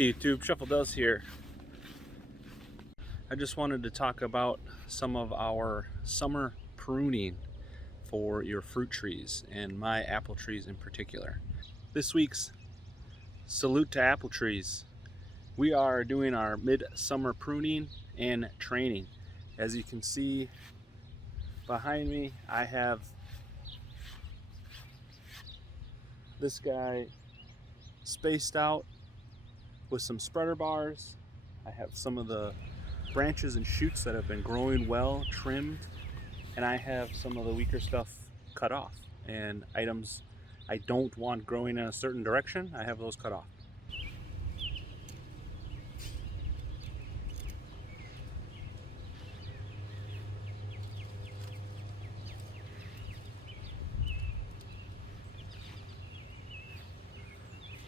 Hey YouTube, Shuffle Does here. I just wanted to talk about some of our summer pruning for your fruit trees and my apple trees in particular. This week's salute to apple trees. We are doing our midsummer pruning and training. As you can see behind me, I have this guy spaced out with some spreader bars. I have some of the branches and shoots that have been growing well trimmed, and I have some of the weaker stuff cut off, and items I don't want growing in a certain direction, I have those cut off.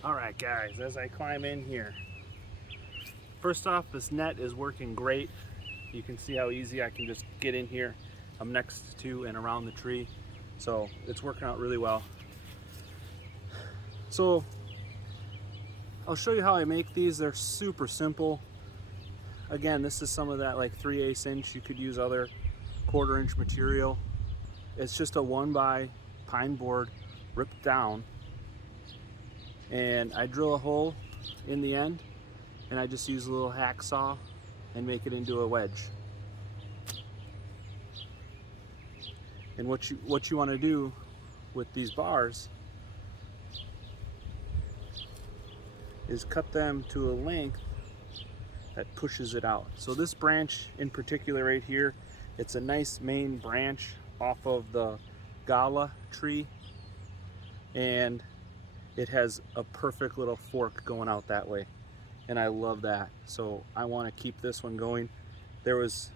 Alright guys, as I climb in here, first off, this net is working great. You can see how easy I can just get in here. I'm next to and around the tree, so it's working out really well. So I'll show you how I make these. They're super simple. Again, this is some of that like 3/8 inch. You could use other 1/4 inch material. It's just a 1x pine board ripped down, and I drill a hole in the end, and I just use a little hacksaw and make it into a wedge. And what you want to do with these bars is cut them to a length that pushes it out. So this branch in particular right here, it's a nice main branch off of the gala tree, and it has a perfect little fork going out that way, and I love that. So I want to keep this one going. There was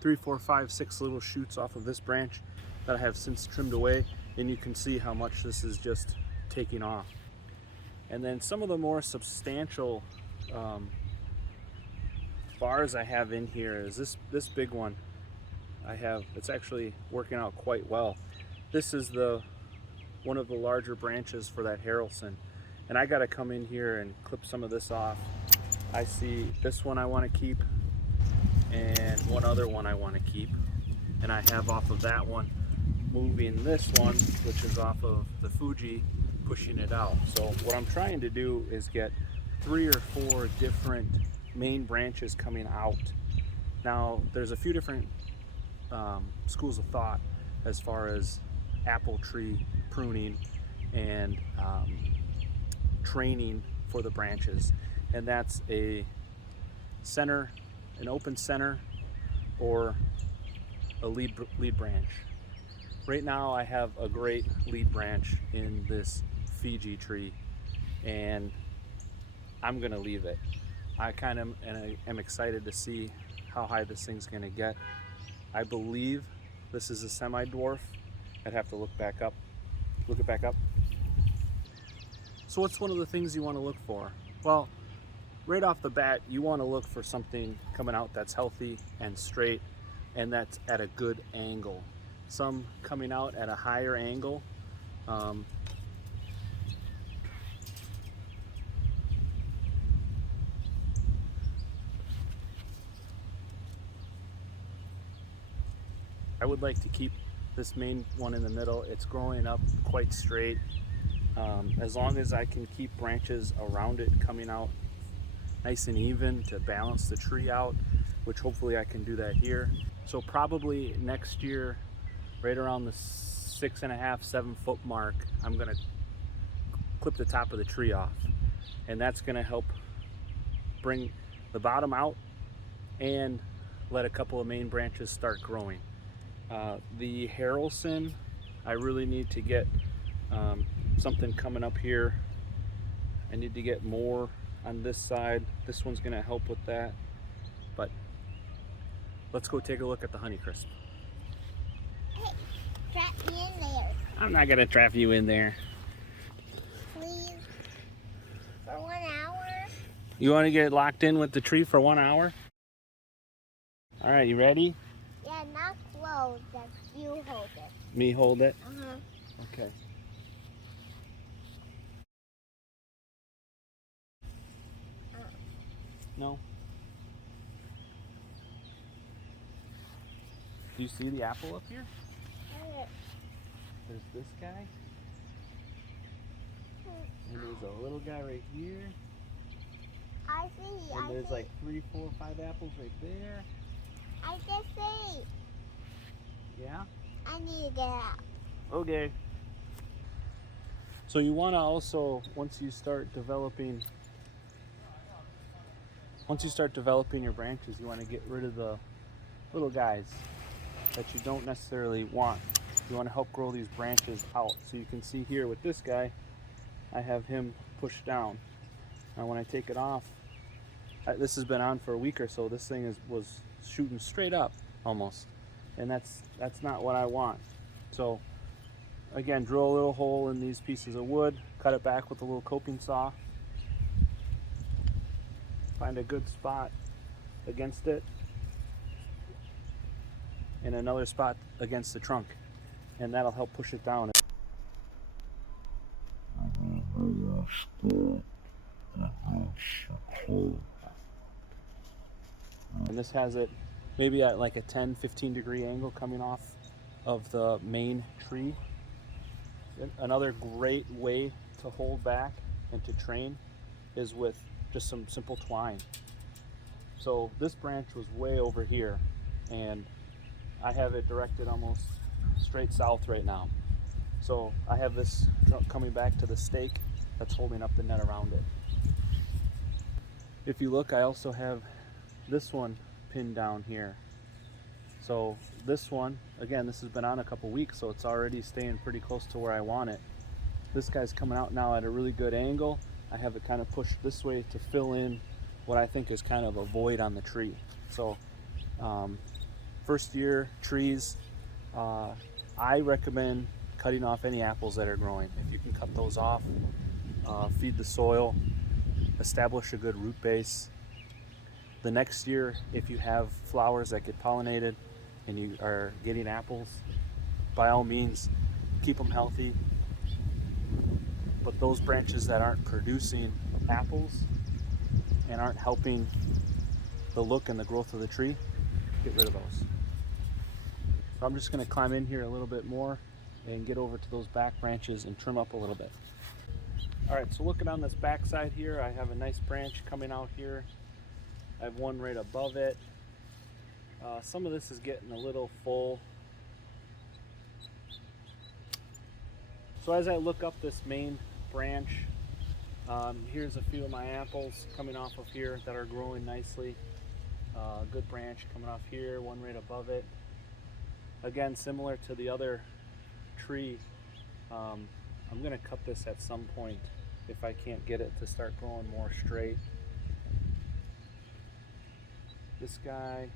3, 4, 5, 6 little shoots off of this branch that I have since trimmed away, and you can see how much this is just taking off. And then some of the more substantial bars I have in here is this big one. It's actually working out quite well. This is one of the larger branches for that Harrelson, and I got to come in here and clip some of this off. I see this one I want to keep, and one other one I want to keep, and I have off of that one moving this one, which is off of the Fuji, pushing it out. So what I'm trying to do is get 3 or 4 different main branches coming out. Now there's a few different schools of thought as far as apple tree pruning and training for the branches, and that's an open center, or a lead branch. Right now I have a great lead branch in this Fiji tree, and I'm gonna leave it. I kind of am excited to see how high this thing's gonna get. I believe this is a semi-dwarf. I'd have to look it back up. So what's one of the things you want to look for? Well, right off the bat, you want to look for something coming out that's healthy and straight, and that's at a good angle. Some coming out at a higher angle. I would like to keep this main one in the middle. It's growing up quite straight. As long as I can keep branches around it coming out nice and even to balance the tree out, which hopefully I can do that here. So probably next year, right around the 6.5, 7 foot mark, I'm gonna clip the top of the tree off, and that's gonna help bring the bottom out and let a couple of main branches start growing. The Harrelson, I really need to get something coming up here. I need to get more on this side. This one's gonna help with that, but let's go take a look at the Honeycrisp. Hey, trap me in there. I'm not gonna trap you in there. Please. For 1 hour? You wanna get locked in with the tree for 1 hour? All right, you ready? Yeah, not close. That you hold it. Me hold it? Uh-huh. Okay. No? Do you see the apple up here? There's this guy. And there's a little guy right here. I see. And there's like 3, 4, 5 apples right there. I just see. Yeah? I need to get out. Okay. So you want to also, once you start developing your branches, you want to get rid of the little guys that you don't necessarily want. You want to help grow these branches out. So you can see here with this guy, I have him pushed down. Now when I take it off, this has been on for a week or so. This thing was shooting straight up almost, and that's not what I want. So again, drill a little hole in these pieces of wood, cut it back with a little coping saw, find a good spot against it, and another spot against the trunk, and that'll help push it down. And this has it maybe at like a 10-15 degree angle coming off of the main tree. Another great way to hold back and to train is with just some simple twine. So this branch was way over here, and I have it directed almost straight south right now. So I have this coming back to the stake that's holding up the net around it. If you look, I also have this one pinned down here. So this one, again, this has been on a couple weeks, so it's already staying pretty close to where I want it. This guy's coming out now at a really good angle. I have it kind of pushed this way to fill in what I think is kind of a void on the tree. So first year trees, I recommend cutting off any apples that are growing. If you can cut those off, feed the soil, establish a good root base. The next year, if you have flowers that get pollinated and you are getting apples, by all means, keep them healthy. But those branches that aren't producing apples and aren't helping the look and the growth of the tree, get rid of those. So I'm just going to climb in here a little bit more and get over to those back branches and trim up a little bit. All right, so looking on this back side here, I have a nice branch coming out here. I have one right above it. Some of this is getting a little full. So as I look up this main branch, here's a few of my apples coming off of here that are growing nicely. Good branch coming off here, one right above it. Again, similar to the other tree, I'm gonna cut this at some point if I can't get it to start growing more straight. This guy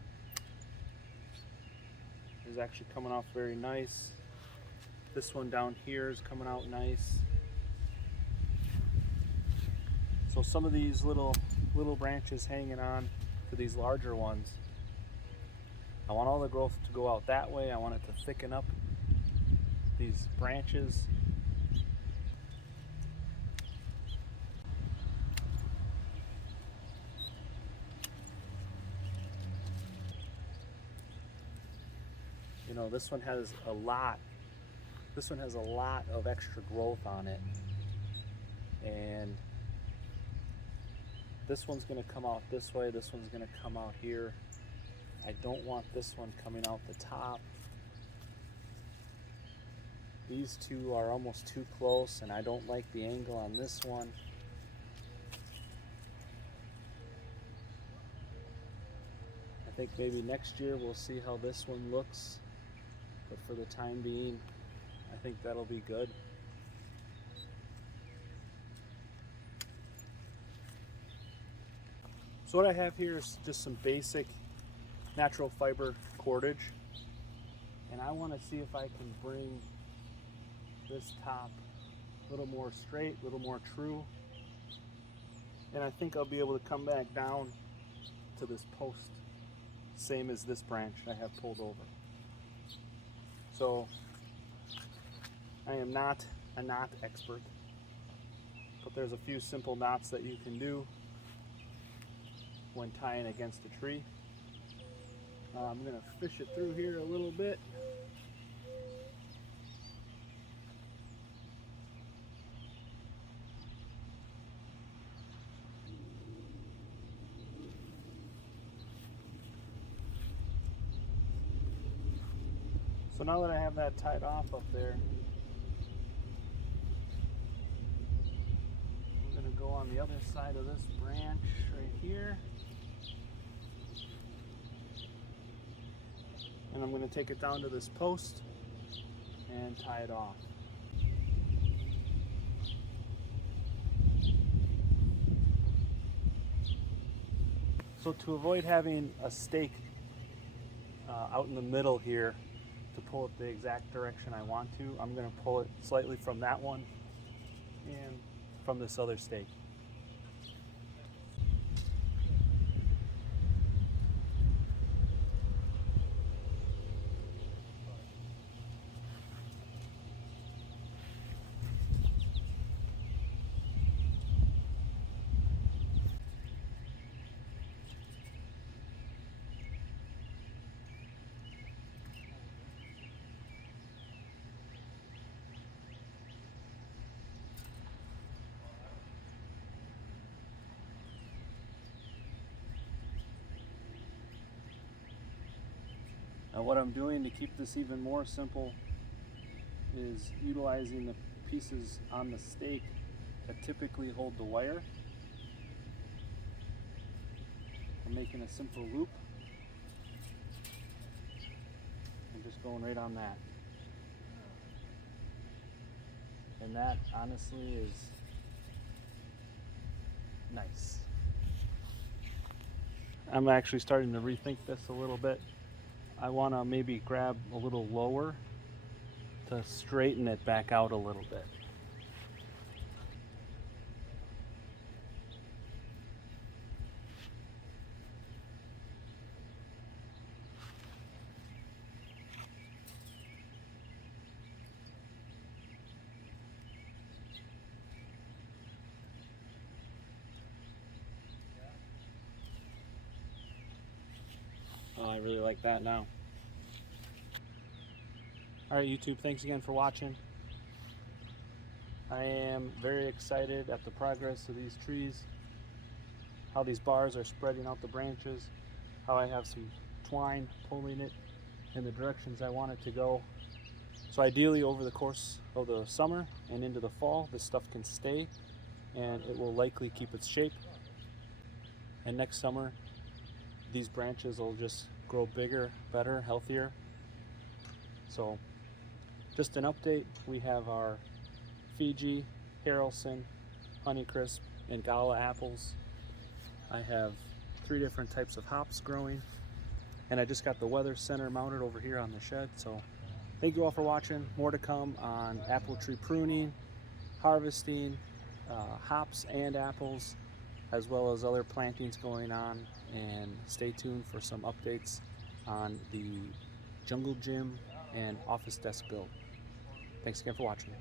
is actually coming off very nice. This one down here is coming out nice. So some of these little branches hanging on to these larger ones, I want all the growth to go out that way. I want it to thicken up these branches. You know, this one has a lot of extra growth on it, and this one's going to come out this way, this one's going to come out here. I don't want this one coming out the top. These two are almost too close, and I don't like the angle on this one. I think maybe next year we'll see how this one looks, but for the time being, I think that'll be good. So what I have here is just some basic natural fiber cordage, and I want to see if I can bring this top a little more straight, a little more true, and I think I'll be able to come back down to this post, same as this branch I have pulled over. So I am not a knot expert, but there's a few simple knots that you can do when tying against a tree. I'm going to fish it through here a little bit. So now that I have that tied off up there, I'm going to go on the other side of this branch right here. And I'm going to take it down to this post and tie it off. So to avoid having a stake out in the middle here to pull it the exact direction I want to, I'm going to pull it slightly from that one and from this other stake. Now what I'm doing to keep this even more simple is utilizing the pieces on the stake that typically hold the wire. I'm making a simple loop and just going right on that. And that honestly is nice. I'm actually starting to rethink this a little bit. I want to maybe grab a little lower to straighten it back out a little bit. Oh, I really like that now. Alright YouTube, thanks again for watching. I am very excited at the progress of these trees, how these bars are spreading out the branches, how I have some twine pulling it in the directions I want it to go. So ideally over the course of the summer and into the fall, this stuff can stay and it will likely keep its shape. And next summer, these branches will just grow bigger, better, healthier. So just an update, we have our Fiji, Harrelson, Honeycrisp, and Gala apples. I have 3 different types of hops growing, and I just got the weather center mounted over here on the shed. So thank you all for watching. More to come on apple tree pruning, harvesting, hops and apples, as well as other plantings going on. And stay tuned for some updates on the jungle gym and office desk build. Thanks again for watching.